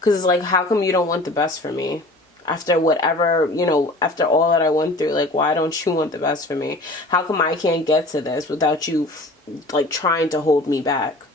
Because it's like, how come you don't want the best for me? After whatever, you know, after all that I went through, like, why don't you want the best for me? How come I can't get to this without you, like, trying to hold me back?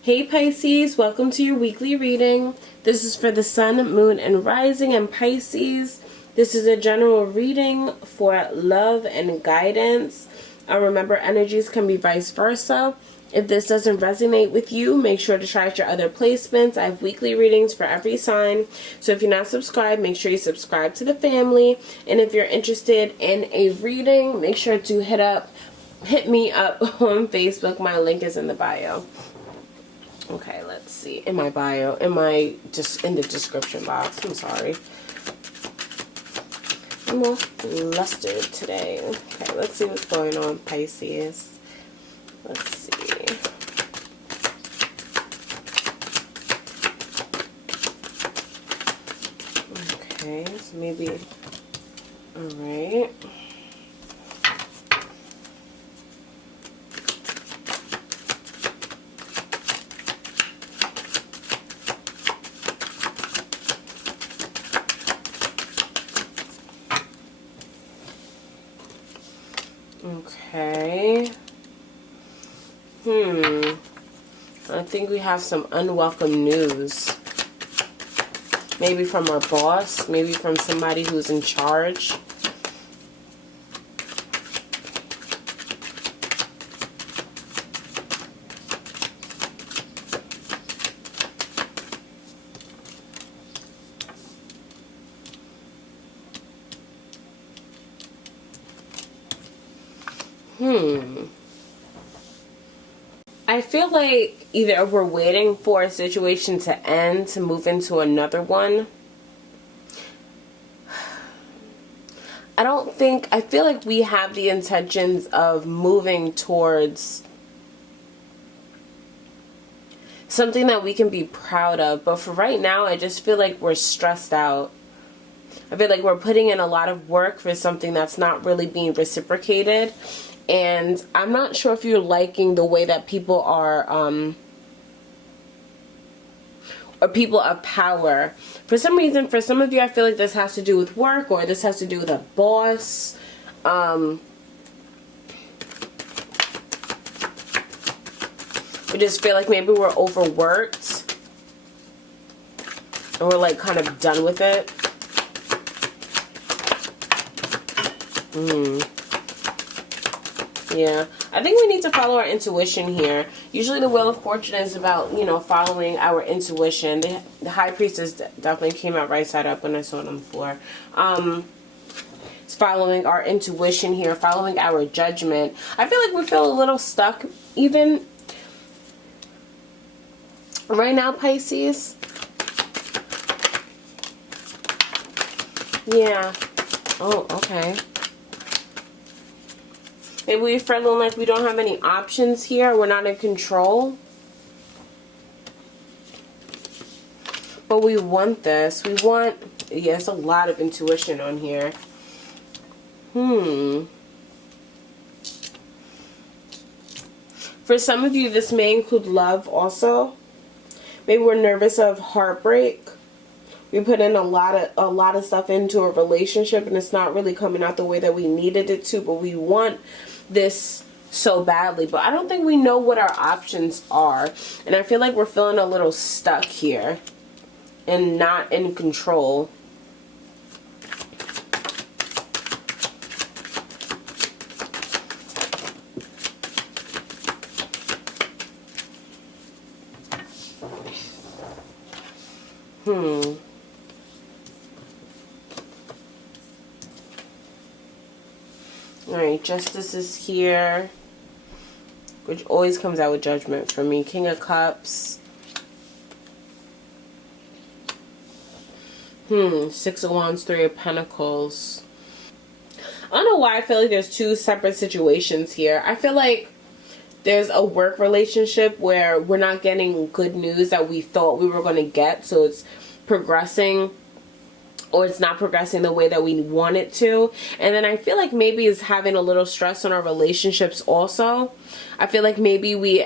Hey Pisces, welcome to your weekly reading. This is for the sun, moon, and rising in Pisces. This is a general reading for love and guidance. Remember, energies can be vice versa. If this doesn't resonate with you, make sure to try out your other placements. I have weekly readings for every sign. So if you're not subscribed, make sure you subscribe to the family. And if you're interested in a reading, make sure to hit me up on Facebook. My link is in the bio. Okay, let's see. In my bio, just in the description box. I'm sorry. I'm all flustered today. Okay, let's see what's going on, Pisces. Let's see. Okay, so maybe, all right. Okay. I think we have some unwelcome news. Maybe from our boss, maybe from somebody who's in charge. I feel like either we're waiting for a situation to end to move into another one. I feel like we have the intentions of moving towards something that we can be proud of. But for right now, I just feel like we're stressed out. I feel like we're putting in a lot of work for something that's not really being reciprocated. And I'm not sure if you're liking the way that people are, or people of power. For some reason, for some of you, I feel like this has to do with work, or this has to do with a boss. We just feel like maybe we're overworked. And we're like kind of done with it. Yeah, I think we need to follow our intuition here. Usually the Wheel of Fortune is about, you know, following our intuition. The High Priestess definitely came out right side up when I saw it on the floor. It's following our intuition here, following our judgment. I feel like we feel a little stuck even right now, Pisces. Yeah. Oh, okay. Maybe we're feeling like we don't have any options here. We're not in control. But we want this. We want... Yeah, it's a lot of intuition on here. For some of you, this may include love also. Maybe we're nervous of heartbreak. We put in a lot of stuff into a relationship and it's not really coming out the way that we needed it to, but we want this so badly. But I don't think we know what our options are. And I feel like we're feeling a little stuck here and not in control. Alright, Justice is here, which always comes out with judgment for me. King of Cups. Six of Wands, Three of Pentacles. I don't know why I feel like there's two separate situations here. I feel like there's a work relationship where we're not getting good news that we thought we were going to get. So it's progressing, or it's not progressing the way that we want it to. And then I feel like maybe it's having a little stress on our relationships also. I feel like maybe we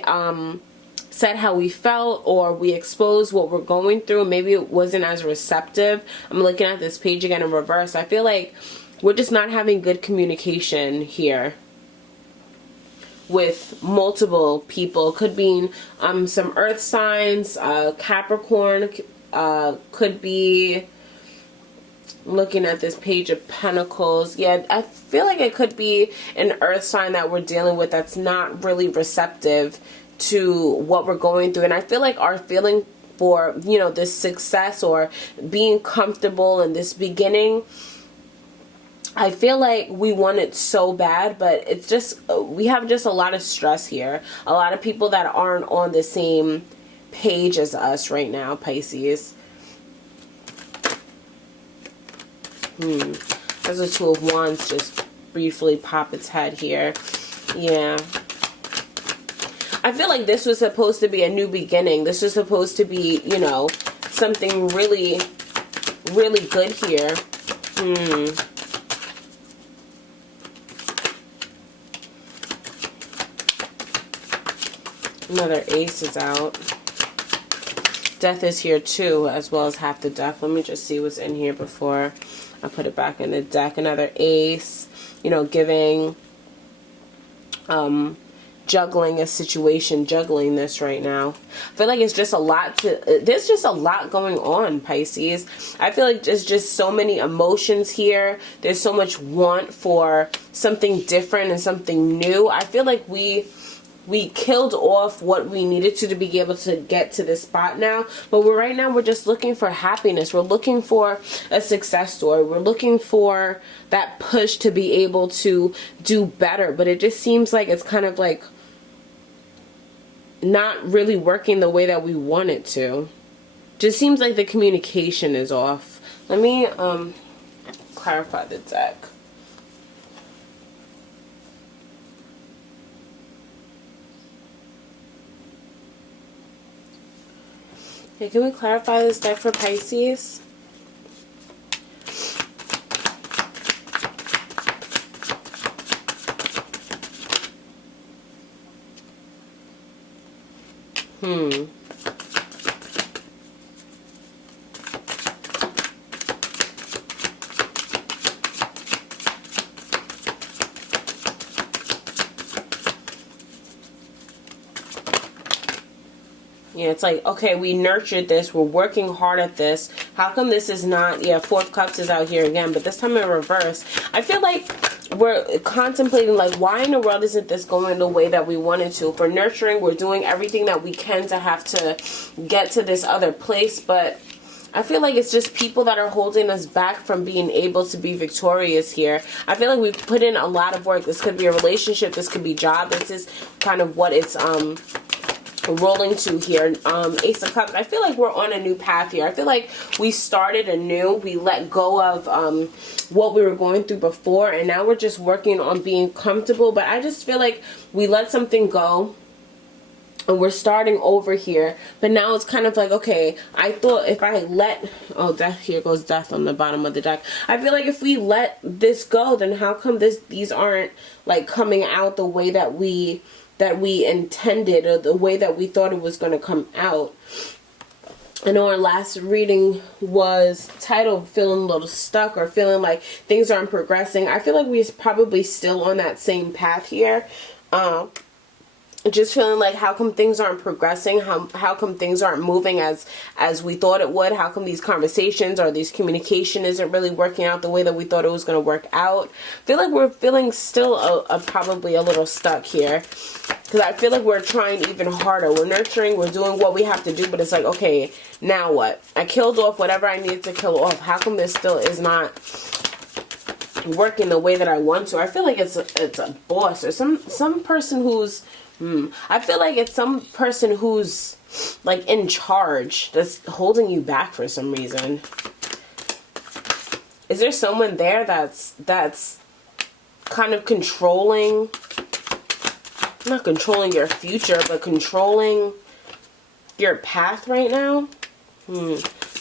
said how we felt, or we exposed what we're going through. Maybe it wasn't as receptive. I'm looking at this page again in reverse. I feel like we're just not having good communication here with multiple people. Could be some earth signs, Capricorn, could be, looking at this page of pentacles. Yeah, I feel like it could be an earth sign that we're dealing with that's not really receptive to what we're going through. And I feel like our feeling for, you know, this success or being comfortable in this beginning, I feel like we want it so bad, but it's just, we have just a lot of stress here. A lot of people that aren't on the same page as us right now, Pisces. There's a Two of Wands just briefly pop its head here. Yeah. I feel like this was supposed to be a new beginning. This was supposed to be, you know, something really, really good here. Another ace is out. Death is here too, as well as half the deck. Let me just see what's in here before I put it back in the deck. Another ace, you know, giving, juggling a situation, juggling this right now. I feel like it's just a lot there's just a lot going on, Pisces. I feel like there's just so many emotions here. There's so much want for something different and something new. I feel like we killed off what we needed to be able to get to this spot now. But right now we're just looking for happiness. We're looking for a success story. We're looking for that push to be able to do better. But it just seems like it's kind of like not really working the way that we want it to. Just seems like the communication is off. Let me clarify the deck. Okay, can we clarify this deck for Pisces? Yeah, it's like, okay, we nurtured this. We're working hard at this. How come this is not... Yeah, Four of Cups is out here again, but this time in reverse. I feel like we're contemplating, like, why in the world isn't this going the way that we wanted to? For nurturing, we're doing everything that we can to have to get to this other place, but I feel like it's just people that are holding us back from being able to be victorious here. I feel like we've put in a lot of work. This could be a relationship. This could be job. This is kind of what it's rolling to here. Ace of Cups. I feel like we're on a new path here. I feel like we started anew. We let go of what we were going through before, and now we're just working on being comfortable. But I just feel like we let something go and we're starting over here. But now it's kind of like, okay, I thought if I let... Oh, death. Here goes death on the bottom of the deck. I feel like if we let this go, then how come these aren't like coming out the way that we intended, or the way that we thought it was going to come out? I know our last reading was titled feeling a little stuck, or feeling like things aren't progressing. I feel like we're probably still on that same path here. Just feeling like, how come things aren't progressing? How come things aren't moving as we thought it would? How come these conversations or these communication isn't really working out the way that we thought it was going to work out? I feel like we're feeling still probably a little stuck here, because I feel like we're trying even harder. We're nurturing, we're doing what we have to do, but it's like, okay, now what? I killed off whatever I needed to kill off. How come this still is not working the way that I want to? I feel like it's a boss or some person who's I feel like it's some person who's like in charge that's holding you back for some reason. Is there someone there that's kind of controlling, not controlling your future, but controlling your path right now?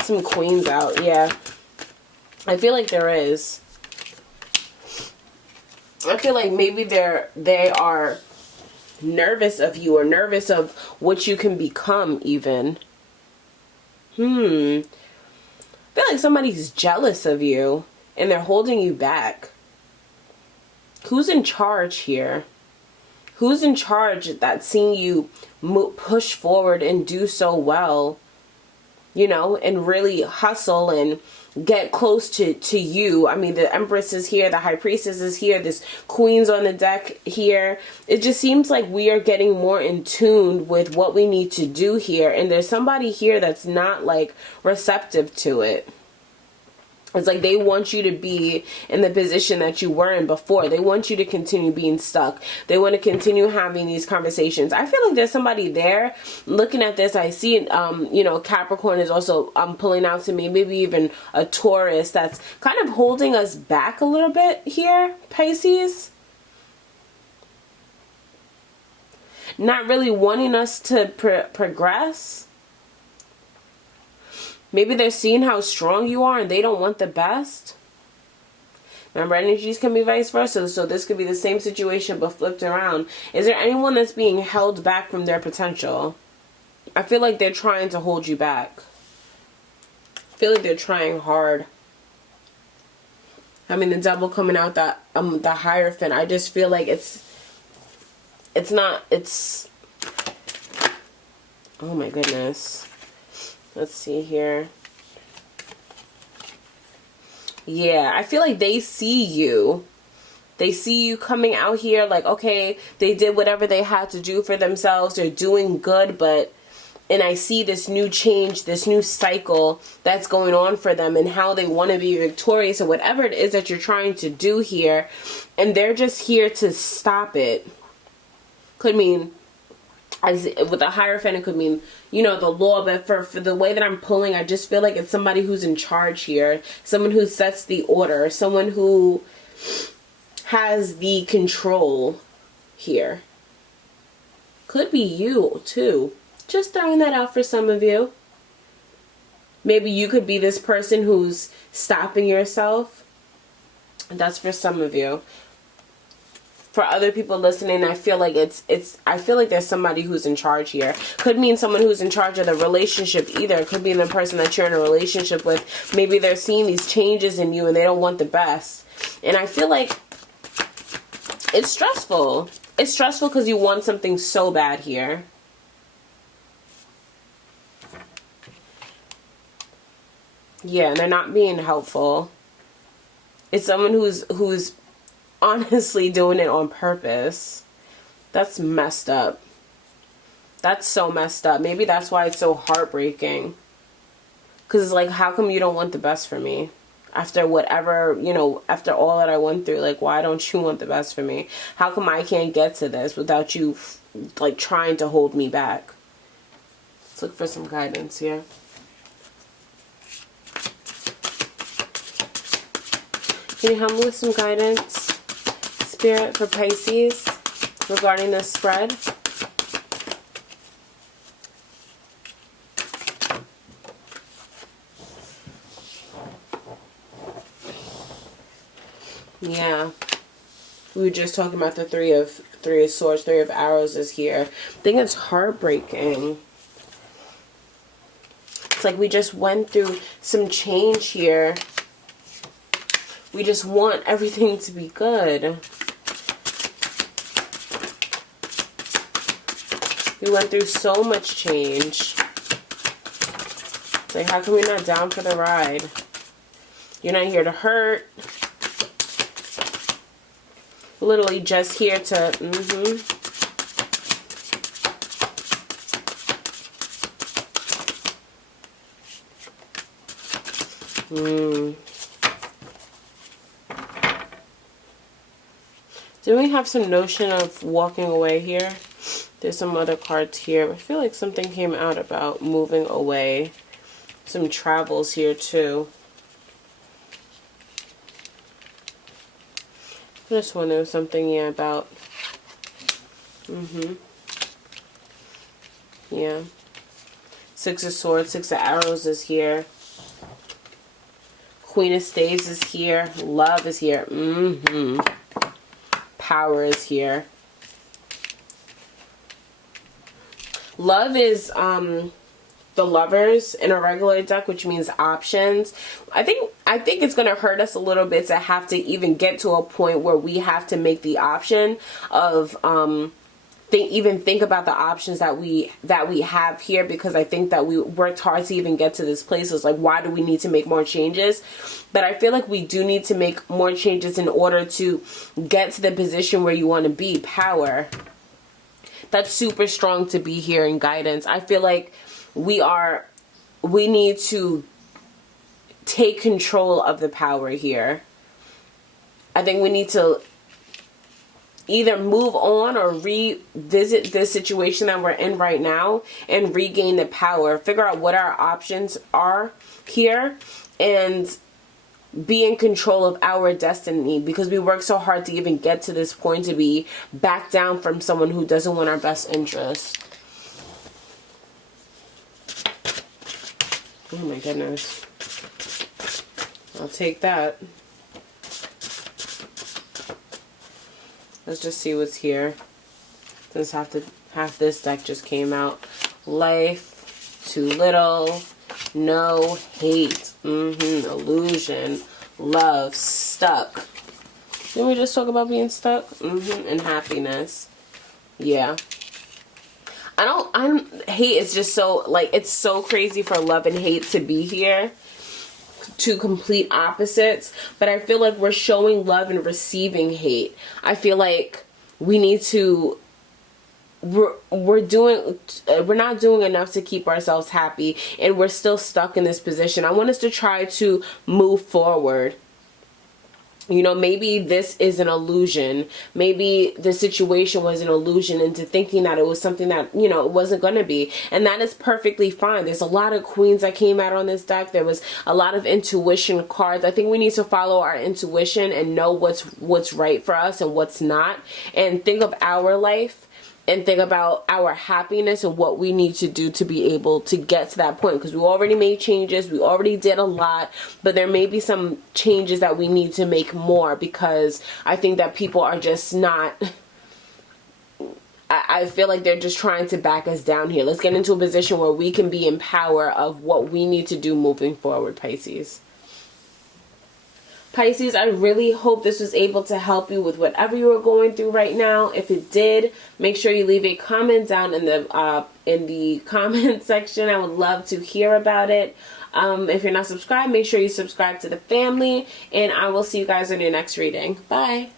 Some queens out. Yeah, I feel like there is. I feel like maybe they are nervous of you, or nervous of what you can become even. I feel like somebody's jealous of you and they're holding you back. Who's in charge here? Who's in charge that's seeing you push forward and do so well, you know, and really hustle and get close to you? I mean, the Empress is here, the High Priestess is here, this Queen's on the deck here. It just seems like we are getting more in tune with what we need to do here, and there's somebody here that's not like receptive to it. It's like they want you to be in the position that you were in before. They want you to continue being stuck. They want to continue having these conversations. I feel like there's somebody there looking at this. I see, you know, Capricorn is also pulling out to me. Maybe even a Taurus that's kind of holding us back a little bit here, Pisces. Not really wanting us to progress. Maybe they're seeing how strong you are and they don't want the best. Remember, energies can be vice versa. So this could be the same situation but flipped around. Is there anyone that's being held back from their potential? I feel like they're trying to hold you back. I feel like they're trying hard. I mean, the Devil coming out, that the Hierophant. I just feel like it's oh my goodness. Let's see here. Yeah, I feel like they see you. They see you coming out here like, okay, they did whatever they had to do for themselves. They're doing good, and I see this new change, this new cycle that's going on for them and how they want to be victorious or whatever it is that you're trying to do here. And they're just here to stop it. Could mean, as with the Hierophant, it could mean, you know, the law, but for the way that I'm pulling, I just feel like it's somebody who's in charge here, someone who sets the order, someone who has the control here. Could be you too. Just throwing that out for some of you. Maybe you could be this person who's stopping yourself. That's for some of you. For other people listening, I feel like I feel like there's somebody who's in charge here. Could mean someone who's in charge of the relationship either. It could be the person that you're in a relationship with. Maybe they're seeing these changes in you and they don't want the best. And I feel like it's stressful. It's stressful because you want something so bad here. Yeah, and they're not being helpful. It's someone who's honestly doing it on purpose. That's messed up. That's so messed up. Maybe that's why it's so heartbreaking. Because it's like, how come you don't want the best for me? After whatever, you know, after all that I went through, like, why don't you want the best for me? How come I can't get to this without you, like, trying to hold me back? Let's look for some guidance here. Can you help me with some guidance, Spirit, for Pisces regarding this spread? Yeah. We were just talking about the three of swords, three of arrows is here. I think it's heartbreaking. It's like we just went through some change here. We just want everything to be good. We went through so much change. It's like, how come you're not down for the ride? You're not here to hurt. Literally just here to, Do we have some notion of walking away here? There's some other cards here. I feel like something came out about moving away. Some travels here too. I just want to know something, yeah, about, yeah. Six of Swords, Six of Arrows is here. Queen of Staves is here. Love is here. Power is here. Love is the Lovers in a regular deck, which means options. I think it's going to hurt us a little bit to have to even get to a point where we have to make the option of even think about the options that we have here, because I think that we worked hard to even get to this place. It's like, why do we need to make more changes? But I feel like we do need to make more changes in order to get to the position where you want to be. Power. That's super strong to be here in guidance. I feel like we need to take control of the power here. I think we need to either move on or revisit this situation that we're in right now and regain the power. Figure out what our options are here and be in control of our destiny, because we work so hard to even get to this point, to be back down from someone who doesn't want our best interest. Oh my goodness. I'll take that. Let's just see what's here. Since half this deck just came out. Life, too little, no, hate, illusion, love, stuck. Didn't we just talk about being stuck? And happiness. Yeah. Hate is just so, like, it's so crazy for love and hate to be here. Two complete opposites, but I feel like we're showing love and receiving hate. I feel like we need to, we're not doing enough to keep ourselves happy, and we're still stuck in this position. I want us to try to move forward. You know, maybe this is an illusion. Maybe the situation was an illusion into thinking that it was something that, you know, it wasn't going to be. And that is perfectly fine. There's a lot of queens that came out on this deck. There was a lot of intuition cards. I think we need to follow our intuition and know what's right for us and what's not. And think of our life and think about our happiness and what we need to do to be able to get to that point. Because we already made changes. We already did a lot. But there may be some changes that we need to make more, because I think that people are just not... I feel like they're just trying to back us down here. Let's get into a position where we can be in power of what we need to do moving forward, Pisces. Pisces, I really hope this was able to help you with whatever you are going through right now. If it did, make sure you leave a comment down in the comment section. I would love to hear about it. If you're not subscribed, make sure you subscribe to the family, and I will see you guys in your next reading. Bye.